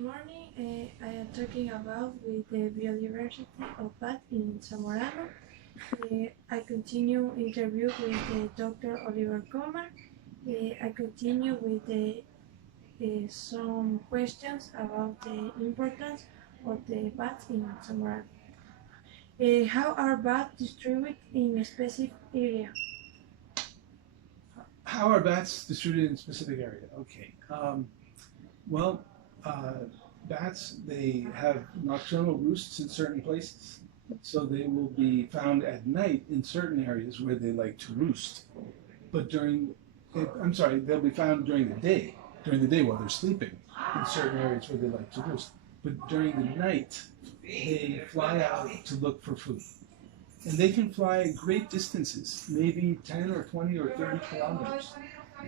Good morning. I am talking about with the biodiversity of bats in Zamorano. I continue interview with Dr. Oliver Comer. I continue with some questions about the importance of the bats in Zamorano. How are bats distributed in a specific area? How are bats distributed in a specific area? Okay. Well, uh, bats, they have nocturnal roosts in certain places. So they will be found at night in certain areas where they like to roost. But I'm sorry, they'll be found during the day while they're sleeping in certain areas where they like to roost. But during the night, they fly out to look for food. And they can fly great distances, maybe 10 or 20 or 30 kilometers.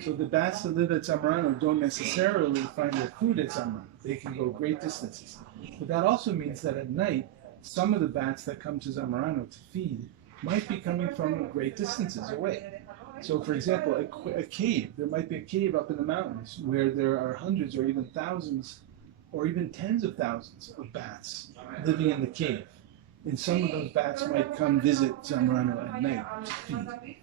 So the bats that live at Zamorano don't necessarily find their food at Zamorano. They can go great distances. But that also means that at night, some of the bats that come to Zamorano to feed might be coming from great distances away. So, for example, a cave, there might be a cave up in the mountains where there are hundreds or even thousands or even tens of thousands of bats living in the cave. And some of those bats might come visit Zamorano at night to feed.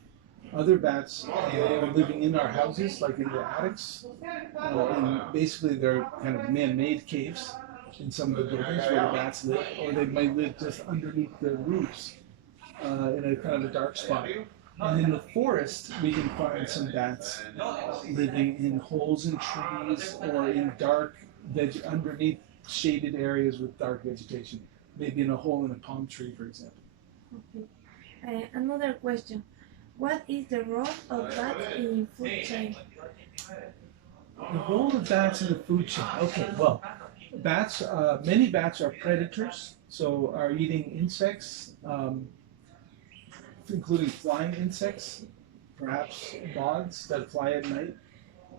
Other bats are living in our houses, like in the attics, and basically they're kind of man-made caves in some of the buildings where the bats live, or they might live just underneath the roofs in a kind of a dark spot. And in the forest, we can find some bats living in holes in trees or in underneath shaded areas with dark vegetation, maybe in a hole in a palm tree, for example. Okay. Another question. What is the role of bats in food chain? The role of bats in the food chain. Okay, well, many bats are predators, so are eating insects, including flying insects, perhaps moths that fly at night.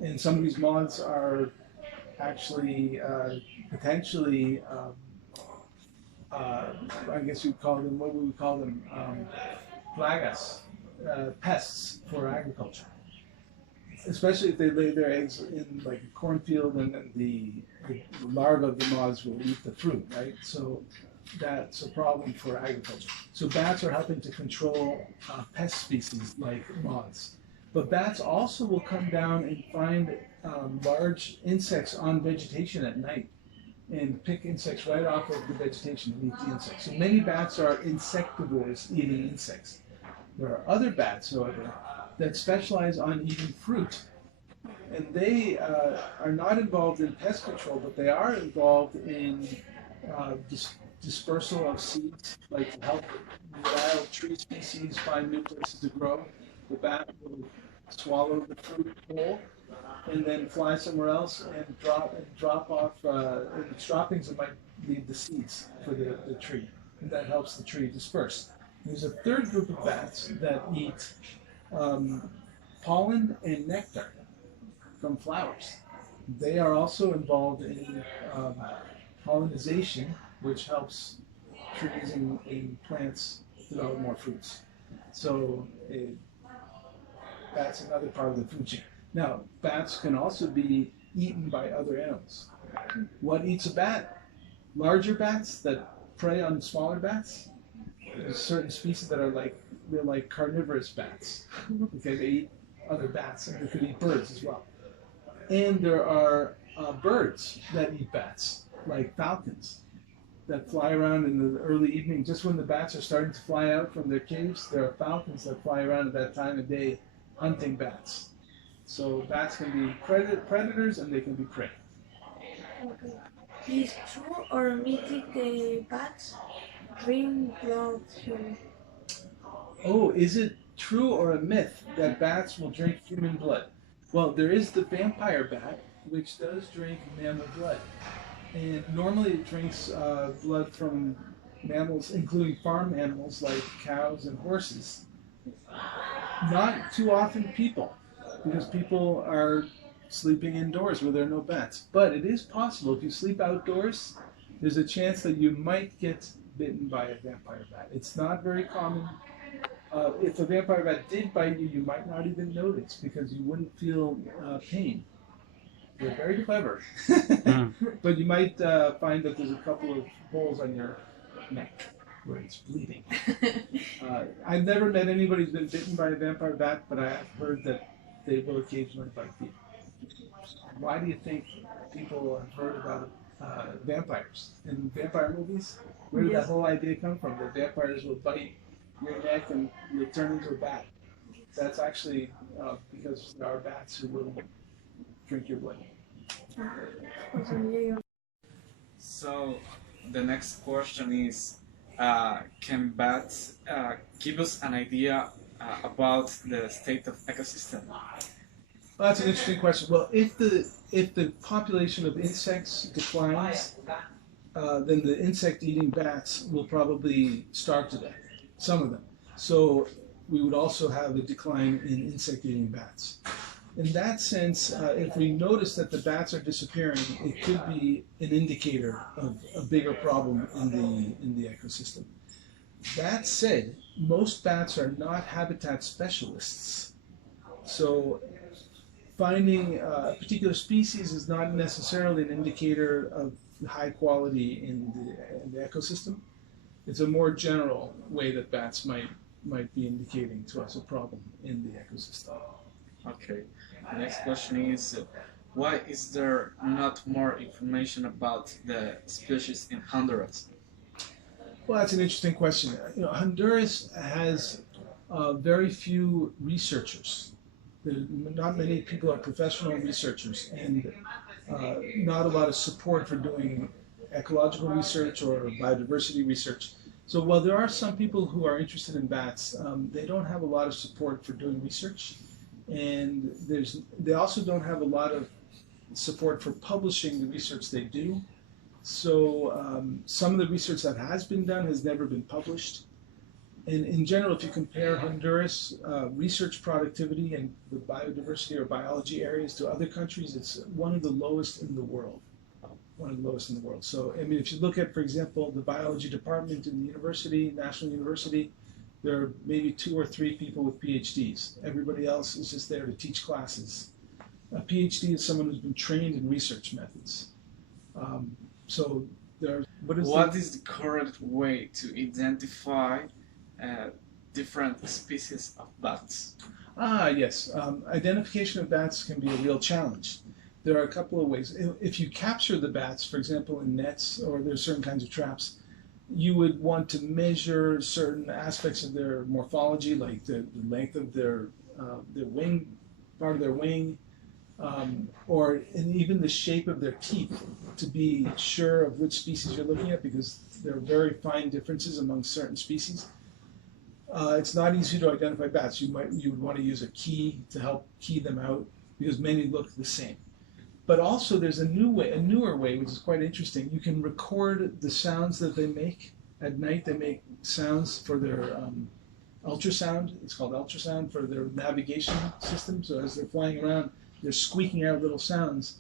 And some of these moths are actually potentially, I guess you'd call them, what would we call them? Plagas, pests for agriculture. Especially if they lay their eggs in like a cornfield, and then the larvae of the moths will eat the fruit, right? So that's a problem for agriculture. So bats are helping to control pest species like moths. But bats also will come down and find large insects on vegetation at night and pick insects right off of the vegetation and eat the insects. So many bats are insectivores eating insects. There are other bats, however, that specialize on eating fruit. And they are not involved in pest control, but they are involved in dispersal of seeds, like to help wild tree species find new places to grow. The bat will swallow the fruit whole and then fly somewhere else and drop off its droppings that might leave the seeds for the tree. And that helps the tree disperse. There's a third group of bats that eat pollen and nectar from flowers. They are also involved in pollinization, which helps trees and plants develop more fruits. So that's another part of the food chain. Now, bats can also be eaten by other animals. What eats a bat? Larger bats that prey on smaller bats. There's certain species that are they're like carnivorous bats. Okay, they eat other bats, and they could eat birds as well. And there are birds that eat bats, like falcons, that fly around in the early evening. Just when the bats are starting to fly out from their caves, there are falcons that fly around at that time of day hunting bats. So bats can be predators and they can be prey. Okay. Is true or mythic the bats drink blood human? Oh, is it true or a myth that bats will drink human blood? Well, there is the vampire bat, which does drink mammal blood. And normally it drinks blood from mammals, including farm animals like cows and horses. Not too often people, because people are sleeping indoors where there are no bats. But it is possible if you sleep outdoors, there's a chance that you might get bitten by a vampire bat. It's not very common. If a vampire bat did bite you, you might not even notice because you wouldn't feel pain. They're very clever. Mm. But you might find that there's a couple of holes on your neck where it's bleeding. I've never met anybody who's been bitten by a vampire bat, but I have heard that they will occasionally bite people. Why do you think people have heard about vampires in vampire movies? Where did that whole idea come from? That vampires will bite your neck and you'll turn into a bat. That's actually because there are bats who will drink your blood. So the next question is, can bats give us an idea about the state of ecosystem? Well, that's an interesting question. Well, if the population of insects declines, then the insect-eating bats will probably starve to death. Some of them. So we would also have a decline in insect-eating bats. In that sense, if we notice that the bats are disappearing, it could be an indicator of a bigger problem in the ecosystem. That said, most bats are not habitat specialists. So finding a particular species is not necessarily an indicator of high quality in the ecosystem. It's a more general way that bats might be indicating to us a problem in the ecosystem. Okay. The next question is, why is there not more information about the species in Honduras? Well, that's an interesting question. You know, Honduras has very few researchers. Not many people are professional researchers, and not a lot of support for doing ecological research or biodiversity research. So while there are some people who are interested in bats, they don't have a lot of support for doing research, and they also don't have a lot of support for publishing the research they do. So some of the research that has been done has never been published. And in general, if you compare Honduras research productivity and the biodiversity or biology areas to other countries, it's one of the lowest in the world. One of the lowest in the world. So, I mean, if you look at, for example, the biology department in the university, National University, there are maybe 2 or 3 people with PhDs. Everybody else is just there to teach classes. A PhD is someone who's been trained in research methods. So there. What is the correct way to identify different species of bats? Yes. Identification of bats can be a real challenge. There are a couple of ways. If you capture the bats, for example, in nets or there's certain kinds of traps, you would want to measure certain aspects of their morphology, like the length of their wing, part of their wing, and even the shape of their teeth, to be sure of which species you're looking at, because there are very fine differences among certain species. It's not easy to identify bats. You would want to use a key to help key them out, because many look the same. But also there's a newer way, which is quite interesting. You can record the sounds that they make. At night they make sounds for their ultrasound. It's called ultrasound for their navigation system. So as they're flying around, they're squeaking out little sounds.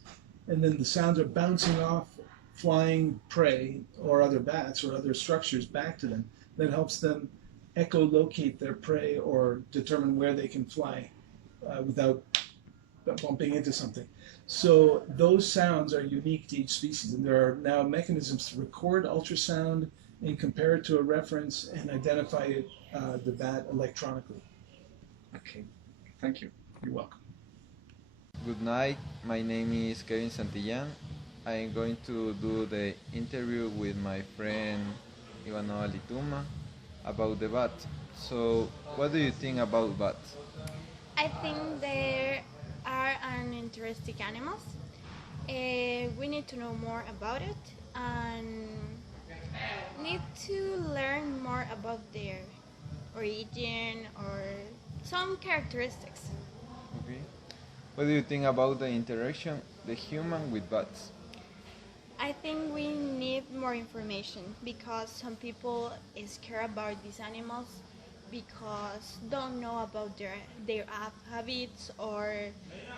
And then the sounds are bouncing off flying prey or other bats or other structures back to them. That helps them echolocate their prey or determine where they can fly without bumping into something. So those sounds are unique to each species, and there are now mechanisms to record ultrasound and compare it to a reference and identify the bat electronically. Okay, thank you. You're welcome. Good night, my name is Kevin Santillan. I am going to do the interview with my friend Ivanova Lituma about the bat. So, what do you think about bats? I think they are an interesting animals. We need to know more about it and need to learn more about their origin or some characteristics. Okay. What do you think about the interaction the human with bats? I think we need more information because some people is scared about these animals because don't know about their habits or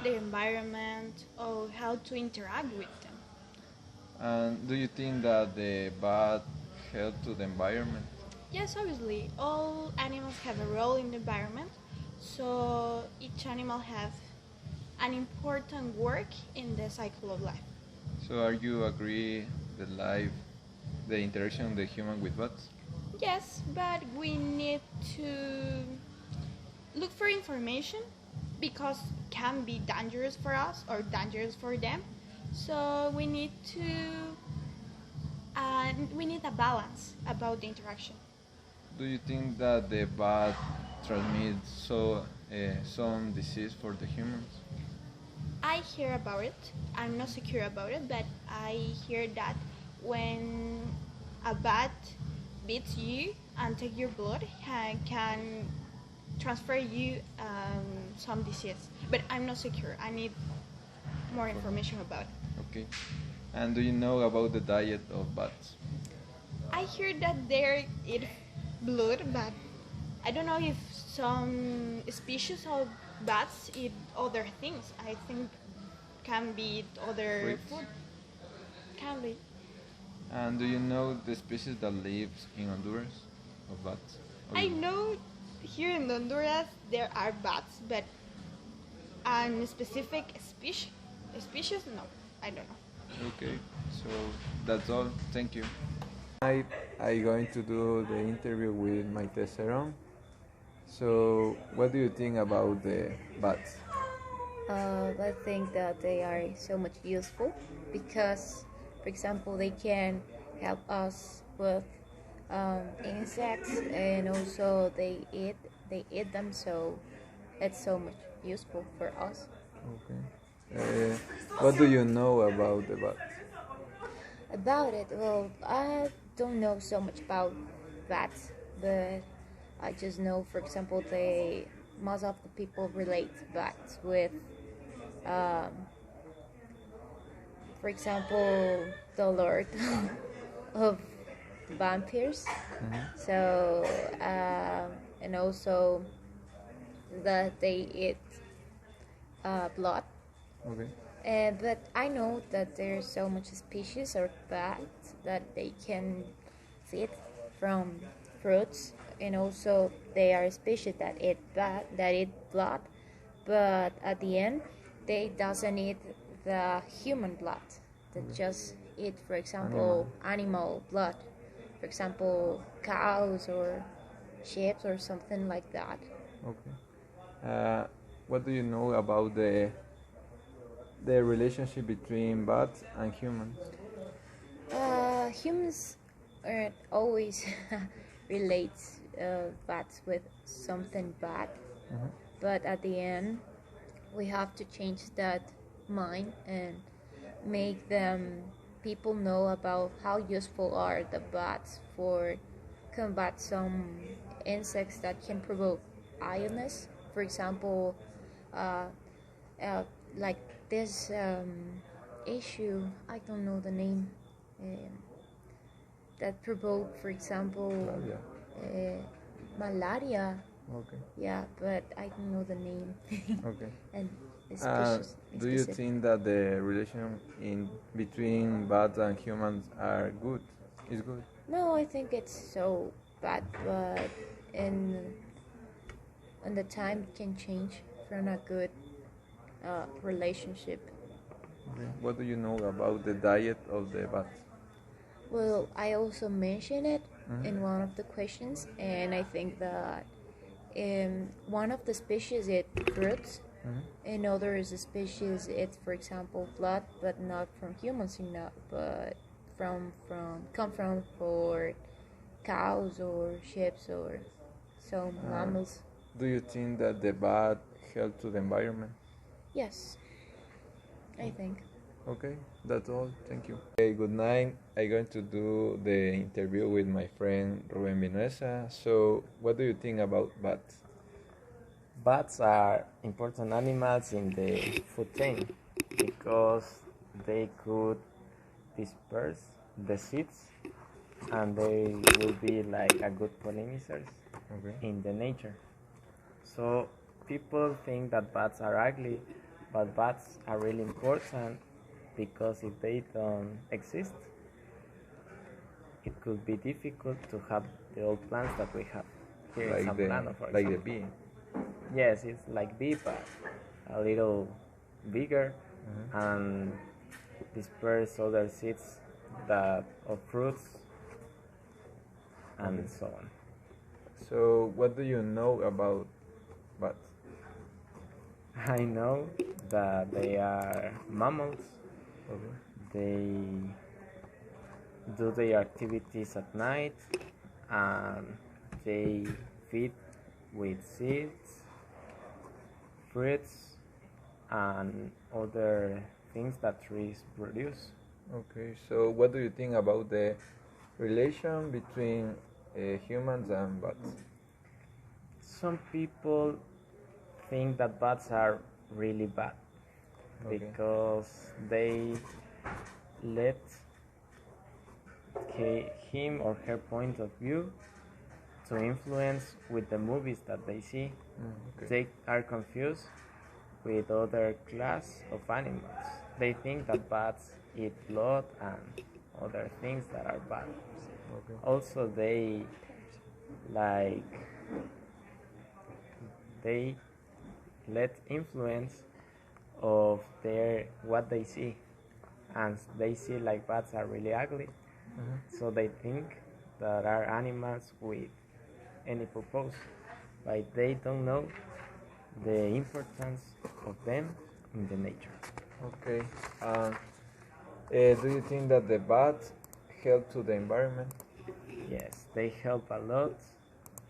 their environment or how to interact with them. And do you think that the bat help to the environment? Yes, obviously, all animals have a role in the environment, so each animal have an important work in the cycle of life. So are you agree the interaction of the human with bats? Yes, but we need to look for information because can be dangerous for us or dangerous for them. So we need a balance about the interaction. Do you think that the bat transmits some disease for the humans? I hear about it. I'm not secure about it, but I hear that when a bat beats you and take your blood, can transfer you some disease. But I'm not secure. I need more information about it. Okay. And do you know about the diet of bats? I hear that they eat blood, but I don't know if some species of bats eat other things. I think can be other Fruits? food. Can be. And do you know the species that lives in Honduras of bats? Or I know here in Honduras there are bats, but a specific species, no, I don't know. Okay, so that's all. Thank you. I'm going to do the interview with my Ceron. So, what do you think about the bats? I think that they are so much useful because, for example, they can help us with insects, and also they eat them, so it's so much useful for us. Okay. What do you know about the bats? About it, well, I don't know so much about bats, but I just know, for example, most of the people relate bats with, um, for example, the Lord of vampires. So, and also that they eat blood. Okay. But I know that there's so much species of bats that they can feed from fruits, and also they are species that eat blood, but at the end they doesn't eat the human blood. They just eat, for example, animal blood, for example, cows or sheep or something like that. Okay. What do you know about the relationship between bats and humans? Humans always relate bats with something bad, but at the end we have to change that mind and make them people know about how useful are the bats for combat some insects that can provoke illness. For example, uh, like this issue, I don't know the name, that provoke, for example, malaria. Okay. Yeah, but I don't know the name. Okay. And Do you think that the relation in between bats and humans are good? Is good? No, I think it's so bad, but in the time it can change from a good relationship. Okay. What do you know about the diet of the bats? Well, I also mentioned it in one of the questions, and I think that one of the species eat fruits, and others species eat, for example, blood, but not from humans, but come from for cows or sheep or some mammals. Do you think that the bat help to the environment? Yes, I think. Okay, that's all. Thank you. Okay, good night. I'm going to do the interview with my friend Ruben Vinuesa. So, what do you think about bats? Bats are important animals in the food chain because they could disperse the seeds and they will be like a good pollinators in the nature. So people think that bats are ugly, but bats are really important because if they don't exist, it could be difficult to have the old plants that we have here in Zamorano, for example. The bee. Yes, it's like bee, but a little bigger and disperse other seeds that of fruits and so on. So, what do you know about bats? I know that they are mammals. Okay. They do their activities at night and they feed with seeds, fruits, and other things that trees produce. Okay, so what do you think about the relation between humans and bats? Some people think that bats are really bad Okay. because they let him or her point of view to influence with the movies that they see. Okay. They are confused with other class of animals. They think that bats eat blood and other things that are bad. Okay. Also, they like they let influence of their what they see, and they see like bats are really ugly, so they think that are animals with any purpose, but they don't know the importance of them in the nature. Okay. Do you think that the bats help to the environment? Yes, they help a lot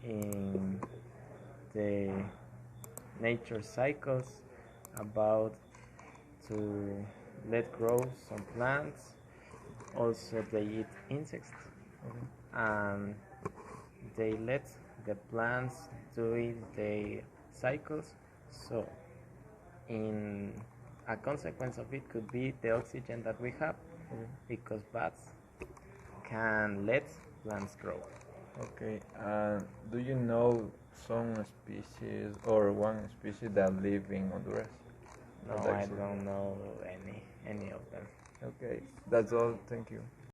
in the nature cycles about to let grow some plants. Also, they eat insects and they let the plants do their cycles. So, in a consequence of it could be the oxygen that we have, because bats can let plants grow. Okay. Do you know some species or one species that live in Honduras? No, I don't know any of them. Okay, that's all. Thank you.